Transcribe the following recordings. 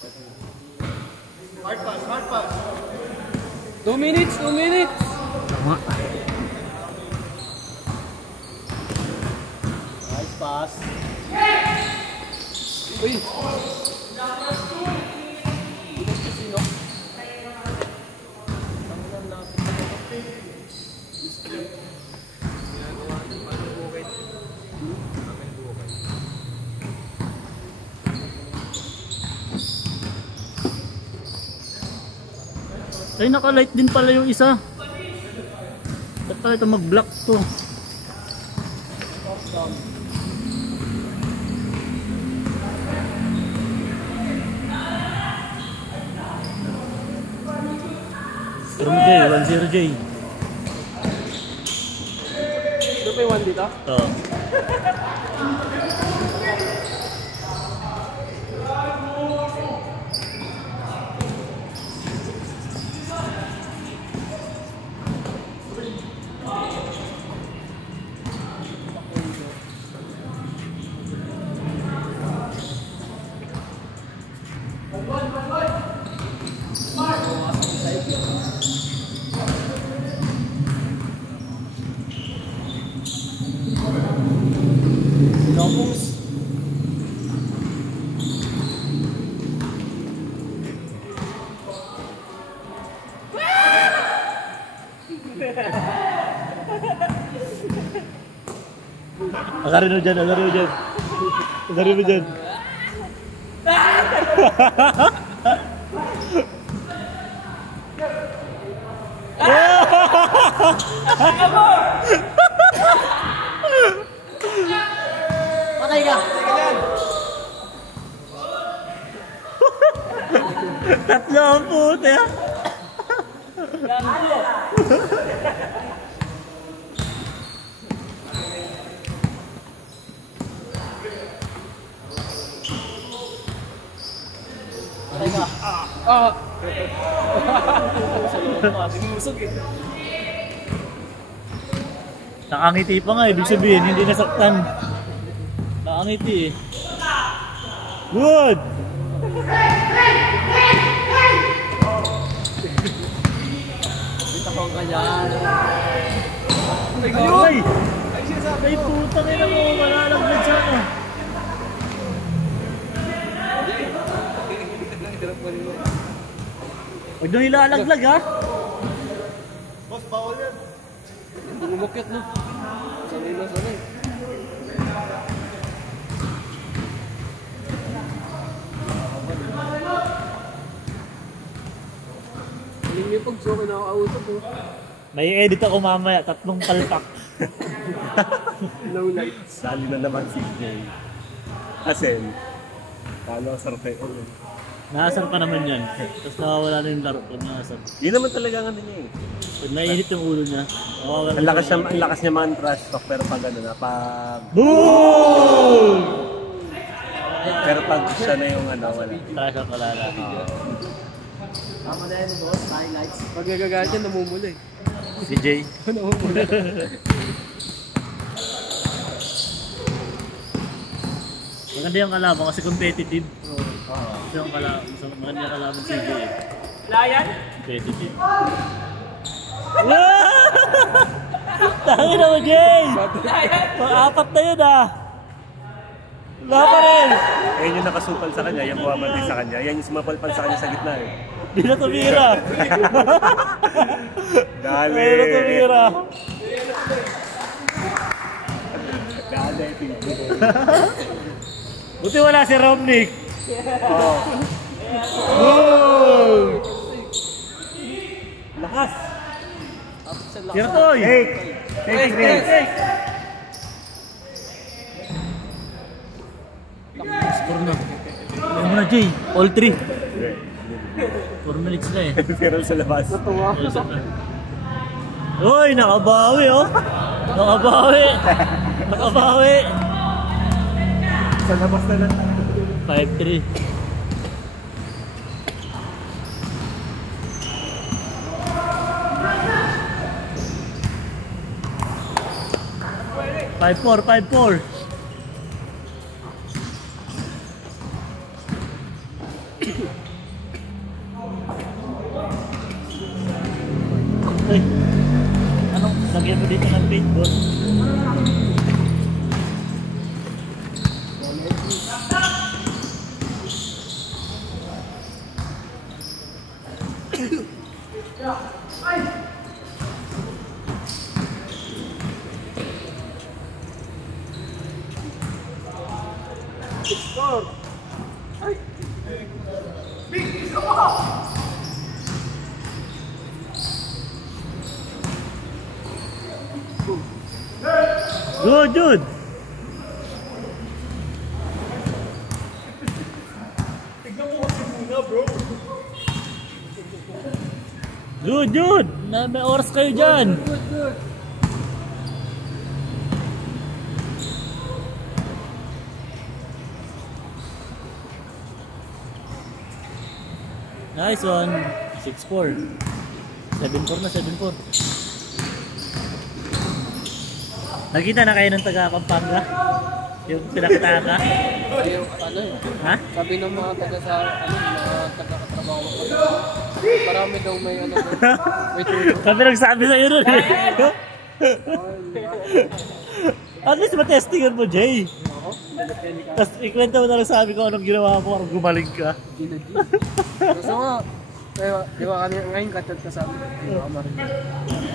Hard pass, hard pass. 2 minutes, 2 minutes. Tama. Nice pass. Uy. Ay, naka-light din pala yung isa. Ba't pala ito mag-block to? Pero J, 1-0 J. Ito pa yung 1 dito? Oo. Agarin mo dyan, agarin mo dyan. Agarin mo dyan. Patay ka! Tatlo ang puti ha. Patay ka! Ah! Nakangiti pa nga, ibig sabihin, hindi nasaktan. Nakangiti eh. Good! Dito ko ka dyan. Ay! Ay putang ina mo, malalaglag siya ka. Huwag nung ilalaglag ha? Boss, bawal yan. Bumukit no? Sanay na sanay. Aling niyo pag so kinakausap mo. May edit ako mamaya, 3 palpak. No lights. Sali na naman si Jay. Asen. Paano sarte ulo? Naasar pa naman yan. Tapos nawawala na yung laro pag naasar. Yun naman talaga ang ano niya eh. Pag naiinit yung ulo niya, nawawala Ang lakas niya man trash talk pero pag ano na, pag... boom! Pero pag siya na yung ano, wala. Trash out wala na. Tama na yan, boss. Highlights. Pag nagagalit yan, namumula eh. Si Jay. Namumula. Maganda yung kalaban kasi competitive. Kasi yung kalaban, maganda yung kalaban si Jay. Layan? Competitive. Tangin na mo, Jay! Pang-apat na yun ah! Wala pa rin! Ayun yung nakasupal sa kanya, yung buwaman din sa kanya. Yan yung sumapalpan sa kanya sa gitna eh. Di na tumira! Dali! Di na tumira! Dali, tingin. Buti wala si Romnick! Oh. Boom! Lakas! Tirtoy! Take it! Score na. Ayaw mo na, Jay. All 3. 4 minutes na eh. Viral sa labas. Uy, nakabawi oh! Nakabawi! Nakabawi! Sa labas na lang. 5-3. Five-four. Ay, anong lagyan mo dito ng paintball? Good, good. Good, good. May oras kayo dyan. Nice one. 6-4. 7-4 na, 7-4. Nakita na kayo ng taga Pampanga? Yung pinakita ka? Yung ano eh. Ha? Sabi ng mga taga sa mga taga-katrabaho ko. Marami daw may ano doon. May tulong. Kami nagsabi sa'yo nun eh. At least matestingan mo, Jay. Tapos ikwento mo na lang sabi ko anong ginawa mo, anong gumaling ka. Gusto mo, di ba ngayon katat ka sabi ko.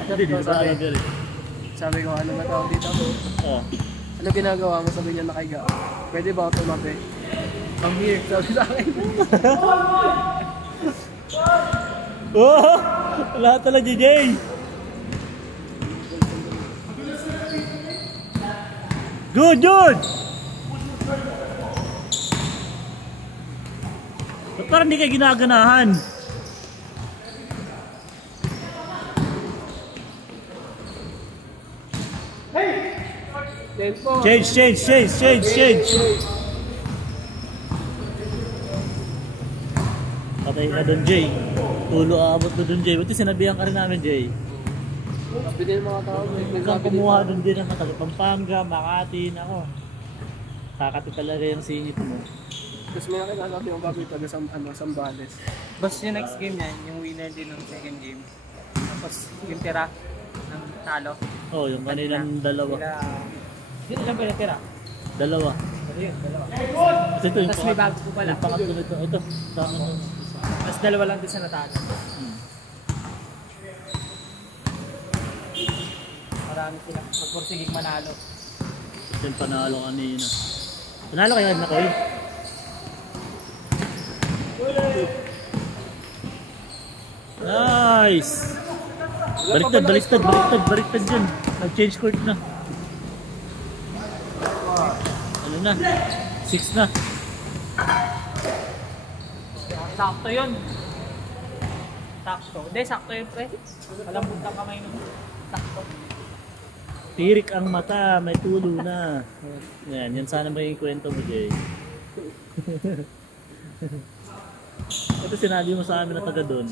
Hindi, di ba alam yun eh. Sabi ko, ano ba tawag dito? Oh. Ano ginagawa mo? Sabi niya nakahiga. Pwede ba ako tumabi? Come here, sabi sa akin. Oh! Lahat talaga, Jay! Good, good! Ba't parang hindi kayo ginaganahan? Change! Patay ka doon, Jay. Tulo aabot na doon, Jay. Buti sinabihan ka rin namin, Jay. Sabi din mga tao. Huwag kang kumuha doon din ng taga Pampanga, Makati, ako. Kakati talaga yung singit mo. Tapos may nakilala ko yung baboy taga Sambales. Basta yung next game niya, yung winner din ng second game. Tapos yung tira ng talo. Oh, yung kaninang dalawa. Sino lang ba yung tira? Dalawa. Ayun, dalawa. Kasi ito yung Tapos may bags po pala. Yung pangatlo nito. Ito. Tama nun. Mas dalawa lang din sa natalo. Marami sila. Pagpursigig manalo. Ito yung panalo kanina. Panalo kayo na kayo. Nice! Baliktad dyan. Nag-change court na. Ano na? 6 na. Sakto yun. Sakto. Hindi, sakto yun, pre. Malambot ang kamay nun. Sakto. Tirik ang mata, may tulo na. Yan sana magiging kwento mo, Jay. Ito sinabi mo sa amin na taga doon.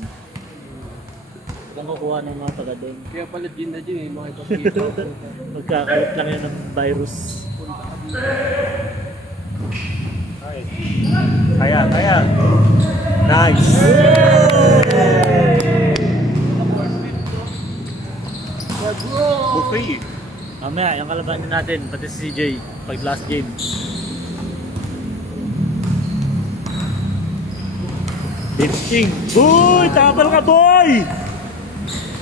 Ang kukuha ng mga taga doon. Kaya pala Gin na Gin eh, makipagkita. Magkakalat lang yan ng virus. Kaya. Nice! Buffet. Mamaya, yung kalaban din natin, pati si CJ, pag last game. Lifting! Uy! Tapal ka, boy!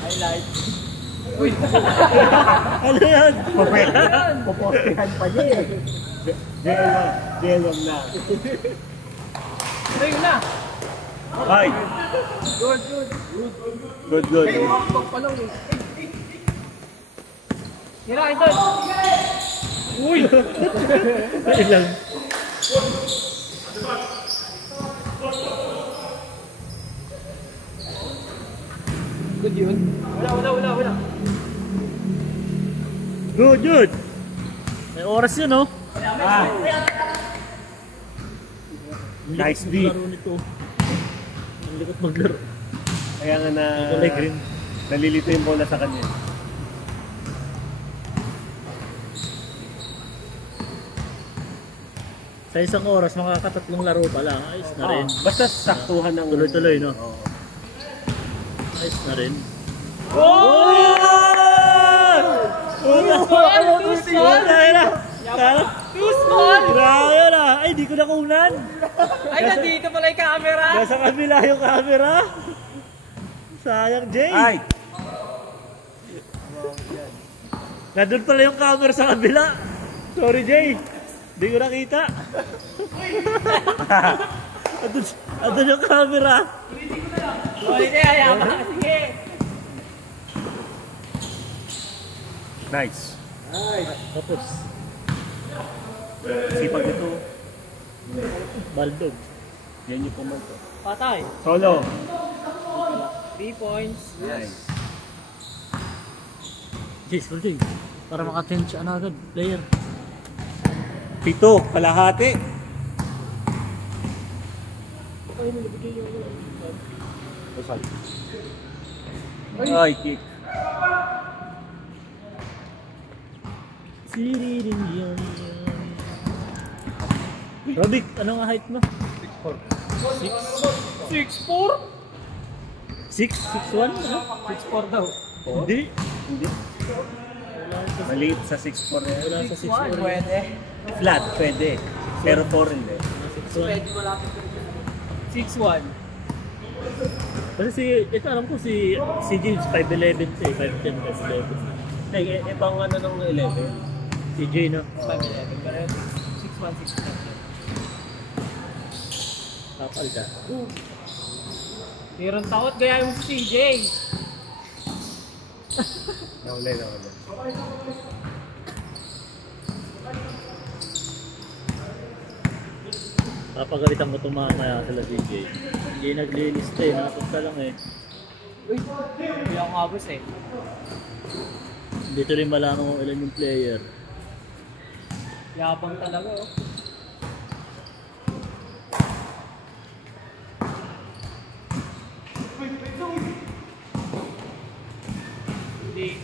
Highlight. Uy! Ano yan? Popostehan pa niya eh. Jelong na. Ring na! Okay. Good. Pag pa lang eh. Hirahin doon. Uy! Ayun lang. Good yun. Wala. Good. May oras yun, oh. Nice beat. Laro nito. Ang likot maglaro. Kaya nga na Kulay green. nalilito yung bola sa kanya. Sa isang oras, makakatatlong laro pa lang. Ayos na rin. Basta saktuhan ng... Tuloy-tuloy, no? Oo. Ayos na rin. Grabe na! Ay, di ko nakunan! Ay, nandito pala yung camera! Nasa kabila yung camera! Sayang, Jay! Ay! Nandun pala yung camera sa kabila! Sorry, Jay! Di ko nakita! Andun yung camera! Sorry, Jay, ayaw ka. Sige! Nice. Tapos, Sipag ito. baldog. Yan yung pumunto. Patay. Solo. 3 points. Nice. Jeez, Jay. Para maka-10 siya na agad, player. 7, kalahati. Ay, kick. Robic, ano nga height mo? 6'4"? 6'1"? 6'4" daw. Hindi. Hindi. Maliit sa 6'4 yan. Wala sa 6'1". Pwede. Flat, pwede. Pero 4 hindi. 6'1". Kasi ito alam ko si James 5'11 siya, 5'10, 5'11. Ibang ano nung 11. Si Jay, no? 5'11". Pero 6'1", 6'2". Kapal ka. Tirang takot, gaya mo si CJ. Naulay. Papagalitan mo tumamaya sila DJ. Hindi naglilista eh, napunta lang eh. Uy, hindi ako abos eh. Dito rin malaman kung ilan yung player. Yapang talaga oh. Hindi.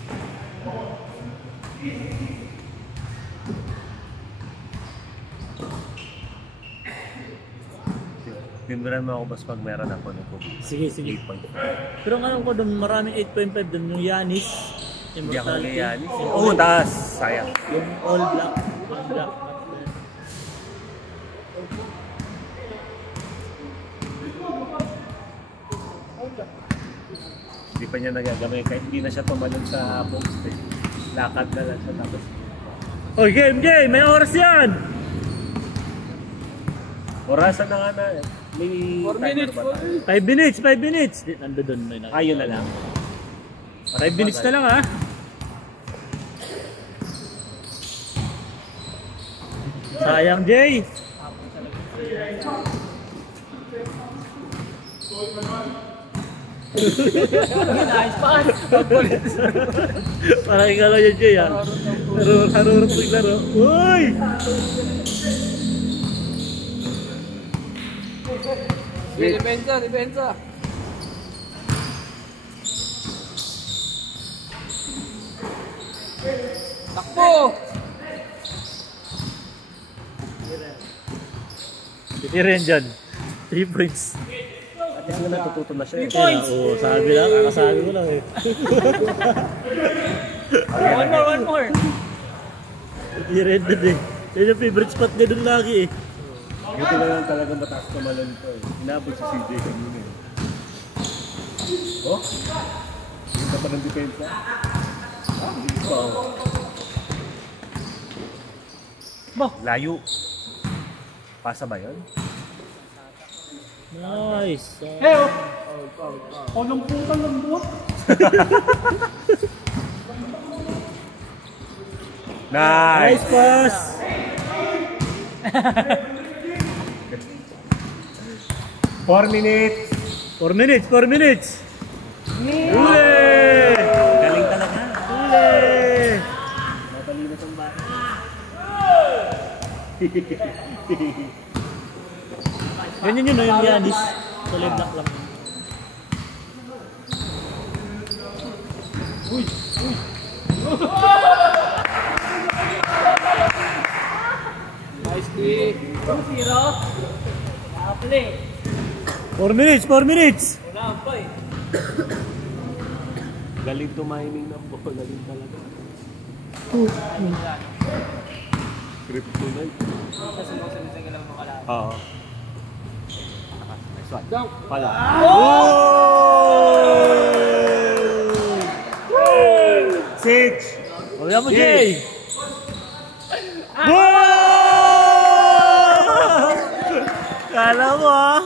Tinduran mo ako bas pag meron ako nito. Sige. 8.5. Pero ngayon ko doon maraming 8.5 doon yung Yanis. Hindi ako nangyayari. Yung Oo, taas. Sayang. Yung all black. All black. Hindi pa niya nagagamay. Kahit hindi na siya tumalon sa post eh. Lakad na lang siya tapos. Oh, game! May oras yan! Orasan na nga na eh. May 4 minutes ba po. tayo? 5 minutes! Nando doon may nakita. Ayun na lang. 5 minutes na lang ha. Sayang, Jay! Nice pass. Parang ikaw lang yun, Jay ha. Harurot maglaro. Uy! Depensa. Takbo! Hindi rin dyan. 3 points. At least nga natututo na siya eh. Oo, sabi lang. Kakasabi ko lang eh. One more. Hindi rin dun eh. Yan yung favorite spot niya dun lagi eh. Buti na lang talaga mataas tumalon ito eh. Inabot si CJ kanina eh. Oh? Hindi ka pa ng depensa? Hindi pa. Layo. Pasa ba yun? Nice. Hey oh! Anong putang lambot? Nice Nice! pass! 4 minutes! 4 minutes! Ule! Galing talaga. Ule! Matalinas ang bata. Ganyan yun no, yung Yanis. Sa live block lang. Nice 4 minutes, 4 minutes. Galing tumiming ng ball. Galing talaga. Kryptonite. Oo. Nice one. Pala. Six. Wala mo, Jay. Kala mo, ah.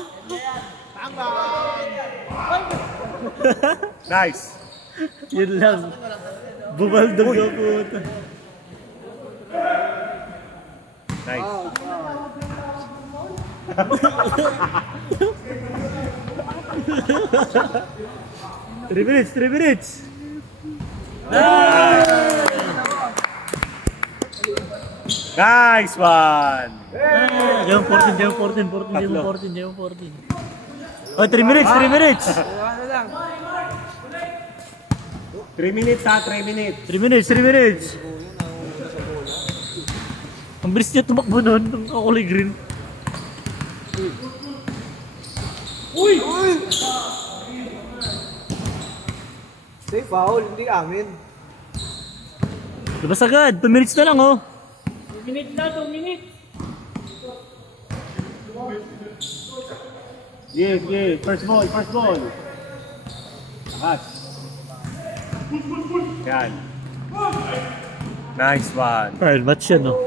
Nice. Yun lang. Bumaldog ka puta. Nice. 3 minutes, 3 minutes. Nice one. Jam 14, Jam 14, 14, Jam 14, Jam 14. Oh, 3 minutes, 3 minutes. 3 minutes ha, 3 minutes. 3 minutes, 3 minutes. Ang bilis niya tumakbo nun, ng kulay green. Uy! Safe foul, hindi amin. Labas agad, 2 minutes na lang, oh. 2 minutes na, 2 minutes. Yeah, yeah. First ball, first ball. Lakas. Yan. Nice one. Alright, match yan, oh.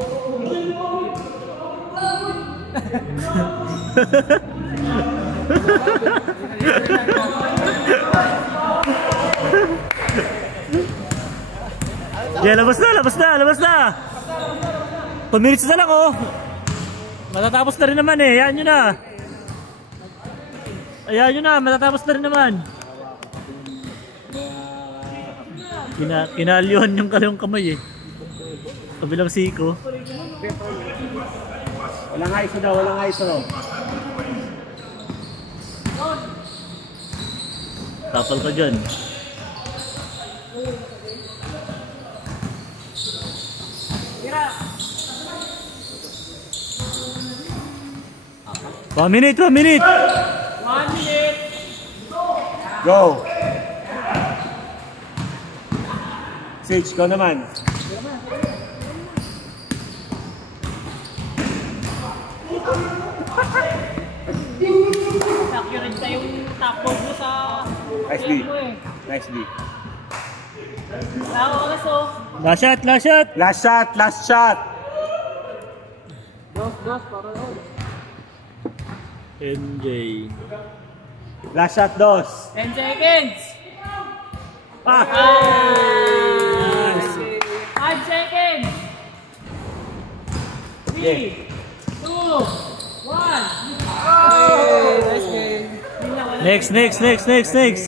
Yeah, labas na, labas na, labas na. 2 minutes na lang, oh. Matatapos na rin naman, eh. Hayaan nyo na. Hayaan nyo na, matatapos na rin naman. Kinalyuhan yung kaliwang kamay, eh. Kabilang siko. Walang ISO daw, walang ISO. Tapal ka dyan. One minute, 1 minute. 1 minute. Go. Sage, go naman. Accurate na yung tapos mo sa... Nice D. Nice D. Oras, oh. Last shot, last shot. Last shot, last shot. MJ. Last shot, dos. 10 seconds. Ah! 5 seconds. 3, 2, 1. Next, next, next, next, next.